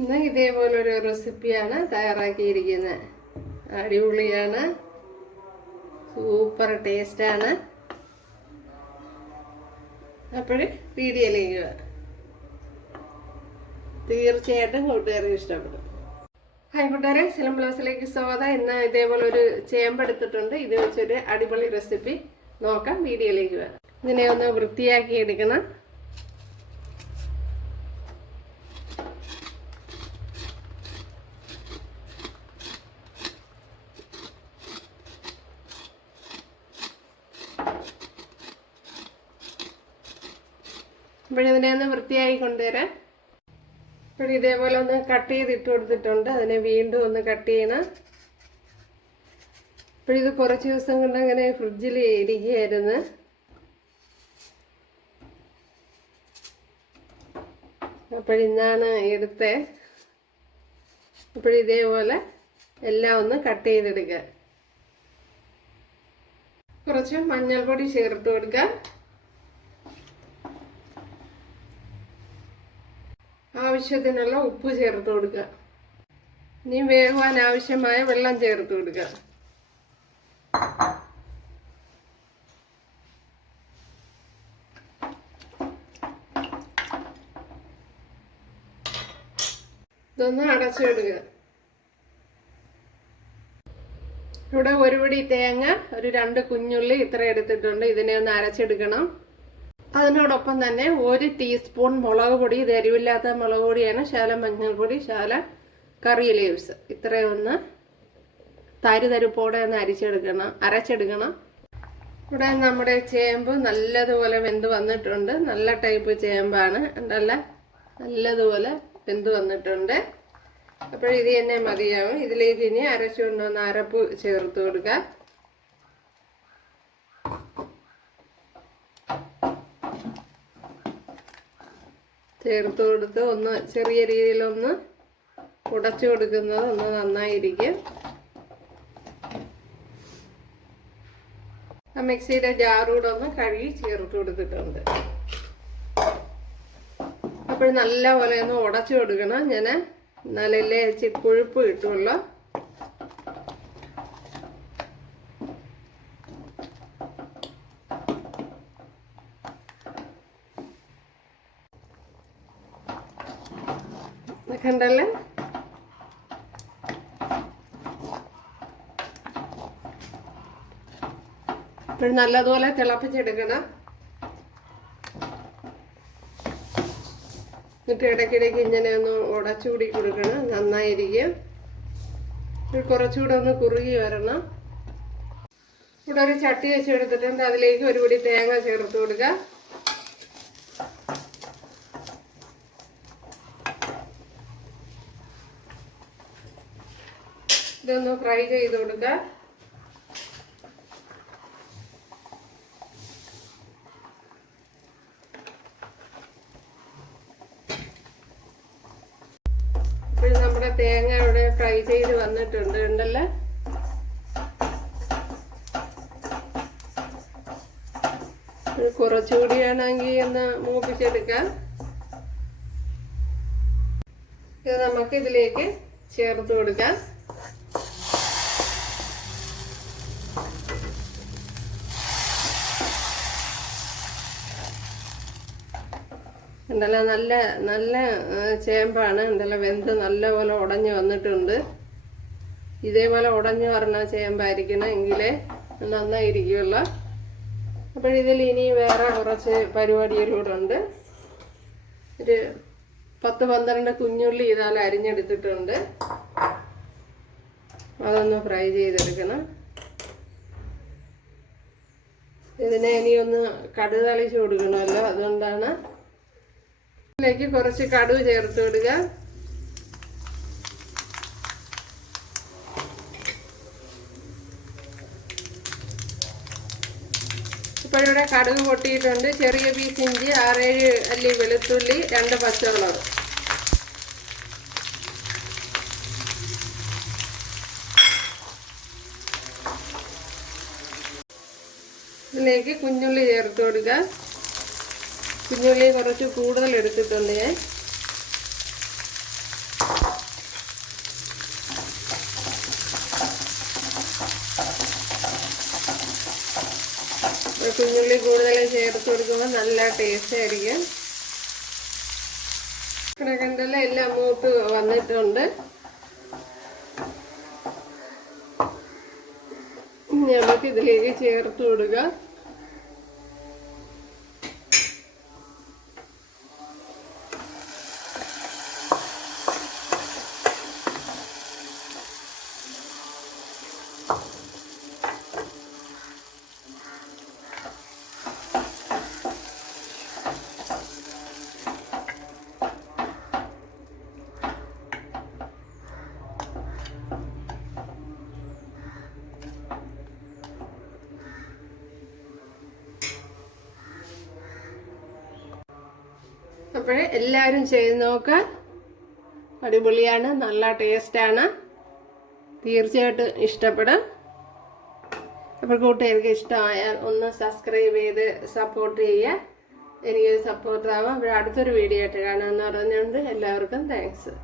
ഇന്ന് ഇതേപോലൊരു റെസിപ്പിയാണ് തയ്യാറാക്കിയിരിക്കുന്നത്. അടിപൊളിയാണ്, സൂപ്പർ ടേസ്റ്റാണ്. അപ്പോൾ വീഡിയോയിലേക്ക് തീർച്ചയായിട്ടും കൂട്ടുകാർക്ക് ഇഷ്ടപ്പെടും. ഹായ് കൂട്ടുകാരെ, സിലം ബ്ലൗസിലേക്ക് സ്വാഗതം. ഇന്ന് ഇതേപോലെ ഒരു ചേമ്പെടുത്തിട്ടുണ്ട്. ഇത് വെച്ചൊരു അടിപൊളി റെസിപ്പി നോക്കാം. വീഡിയോയിലേക്ക് വരാം. ഇതിനെ ഒന്ന് വൃത്തിയാക്കി എടുക്കണം. അപ്പോഴിതിനെ ഒന്ന് വൃത്തിയായി കൊണ്ടുവരാം. അപ്പോൾ ഇതേപോലെ ഒന്ന് കട്ട് ചെയ്തിട്ട് കൊടുത്തിട്ടുണ്ട്. അതിനെ വീണ്ടും ഒന്ന് കട്ട് ചെയ്യണം. അപ്പോഴിത് കുറച്ച് ദിവസം കൊണ്ട് അങ്ങനെ ഫ്രിഡ്ജിൽ ഇരിക്കുകയായിരുന്നു. അപ്പോഴിന്നാണ് എടുത്തത്. അപ്പോഴിതേപോലെ എല്ലാം ഒന്ന് കട്ട് ചെയ്തെടുക്കുക. കുറച്ച് മഞ്ഞൾപ്പൊടി ചേർത്ത് കൊടുക്കുക. ആവശ്യത്തിനുള്ള ഉപ്പ് ചേർത്ത് കൊടുക്കുക. ഇനി വേകുവാൻ ആവശ്യമായ വെള്ളം ചേർത്ത് കൊടുക്കുക. ഇതൊന്ന് അടച്ചു വിടുക. ഇവിടെ ഒരു പിടി തേങ്ങ, ഒരു 2 കുഞ്ഞുള്ളി ഇത്ര എടുത്തിട്ടുണ്ട്. ഇതിനെ ഒന്ന് അരച്ചെടുക്കണം. അതിനോടൊപ്പം തന്നെ 1 ടീസ്പൂൺ മുളക് പൊടി, ഇത് എരിവില്ലാത്ത മുളക് പൊടിയാണ്. ശകലം മഞ്ഞൾപ്പൊടി, ശകലം കറി ലീവ്സ്, ഇത്രയൊന്ന് തരിതരിപ്പോടെ ഒന്ന് അരച്ചെടുക്കണം. ഇവിടെ നമ്മുടെ ചേമ്പ് നല്ലതുപോലെ വെന്ത് വന്നിട്ടുണ്ട്. നല്ല ടൈപ്പ് ചേമ്പാണ്, ഉണ്ടല്ല, നല്ലതുപോലെ വെന്ത് വന്നിട്ടുണ്ട്. അപ്പോൾ ഇത് തന്നെ മതിയാവും. ഇതിലേക്ക് ഇനി അരച്ചുകൊണ്ടുവന്ന് അരപ്പ് ചേർത്ത് കൊടുക്കുക. ചേർത്ത് കൊടുത്ത് ഒന്ന് ചെറിയ രീതിയിലൊന്ന് ഉടച്ചു കൊടുക്കുന്നത് ഒന്ന് നന്നായിരിക്കും. ആ മിക്സിയുടെ ജാറൂടെ ഒന്ന് കഴുകി ചേർത്ത് കൊടുത്തിട്ടുണ്ട്. അപ്പോൾ നല്ല പോലെ ഒന്ന് ഉടച്ചു കൊടുക്കണം. ഞാൻ എന്നാലല്ലേ കൊഴുപ്പ് കിട്ടുമല്ലോ. കണ്ടല്ലേ, ഇപ്പോൾ നല്ലതുപോലെ തിളപ്പിച്ചെടുക്കണം. എന്നിട്ട് ഇടയ്ക്കിടയ്ക്ക് ഇങ്ങനെ ഒന്ന് ഉടച്ചുകൂടി കൊടുക്കണം. നന്നായിരിക്കും. കുറച്ചുകൂടെ ഒന്ന് കുറുകി വരണം. ഇവിടെ ഒരു ചട്ടി വെച്ചെടുത്തിട്ടുണ്ട്. അതിലേക്ക് ഒരു പിടി തേങ്ങ ചേർത്ത് കൊടുക്കുക. ഇതൊന്ന് ഫ്രൈ ചെയ്ത് കൊടുക്കുക. ഇപ്പോൾ നമ്മുടെ തേങ്ങ ഇവിടെ ഫ്രൈ ചെയ്ത് വന്നിട്ടുണ്ട്, ഉണ്ടല്ലോ. കുറച്ചുകൂടി വേണമെങ്കിൽ ഒന്ന് മൂപ്പിച്ചെടുക്കാം. ഇത് നമുക്ക് ഇതിലേക്ക് ചേർത്ത് കൊടുക്കാം. എന്തെല്ലാം നല്ല നല്ല ചേമ്പാണ്. എന്തെല്ലാം വെന്ത് നല്ലപോലെ ഉടഞ്ഞു വന്നിട്ടുണ്ട്. ഇതേപോലെ ഉടഞ്ഞു വരണ ചേമ്പായിരിക്കണം, എങ്കിലേ നന്നായിരിക്കുമല്ലോ. അപ്പോഴിതിൽ ഇനി വേറെ കുറച്ച് പരിപാടികളൂടെ ഉണ്ട്. ഒരു 10-12 കുഞ്ഞുള്ളി ഇതാൽ അരിഞ്ഞെടുത്തിട്ടുണ്ട്. അതൊന്ന് ഫ്രൈ ചെയ്തെടുക്കണം. ഇതിനെ ഇനി ഒന്ന് കടുക് തളിച്ച് കൊടുക്കണമല്ലോ, അതുകൊണ്ടാണ്. ഇതിലേക്ക് കുറച്ച് കടുക് ചേർത്ത് വിടുക. ഇപ്പോൾ ഇവിടെ കടുക് പൊട്ടിയിട്ടുണ്ട്. ചെറിയ പീസ് ഇഞ്ചി, 6-7 അല്ലി വെളുത്തുള്ളി, 2 പച്ചമുളക്. ഇതിലേക്ക് കുഞ്ഞുള്ളി ചേർത്ത് കൊടുക്കുക. കുഞ്ഞുള്ളി കുറച്ച് കൂടുതൽ എടുത്തിട്ടുണ്ട് ഞാൻ. വെളുത്തുള്ളി കൂടുതൽ ചേർത്ത് കൊടുക്കുമ്പോൾ നല്ല ടേസ്റ്റ് ആയിരിക്കും. ഇവിടെ കണ്ടല്ലോ എല്ലാം മൂത്ത് വന്നിട്ടുണ്ട്. നമുക്ക് ഇതിലേക്ക് ചേർത്ത് കൊടുക്കുക. അപ്പോഴേ എല്ലാവരും ചെയ്ത് നോക്കാൻ. അടിപൊളിയാണ്, നല്ല ടേസ്റ്റാണ്, തീർച്ചയായിട്ടും ഇഷ്ടപ്പെടും. അപ്പോൾ കൂട്ടുകാർക്ക് ഇഷ്ടമായാൽ ഒന്ന് സബ്സ്ക്രൈബ് ചെയ്ത് സപ്പോർട്ട് ചെയ്യുക. എനിക്കൊരു സപ്പോർട്ടാവാം. അപ്പോൾ അടുത്തൊരു വീഡിയോ ആയിട്ട് കാണാമെന്ന് പറഞ്ഞുകൊണ്ട് എല്ലാവർക്കും താങ്ക്സ്.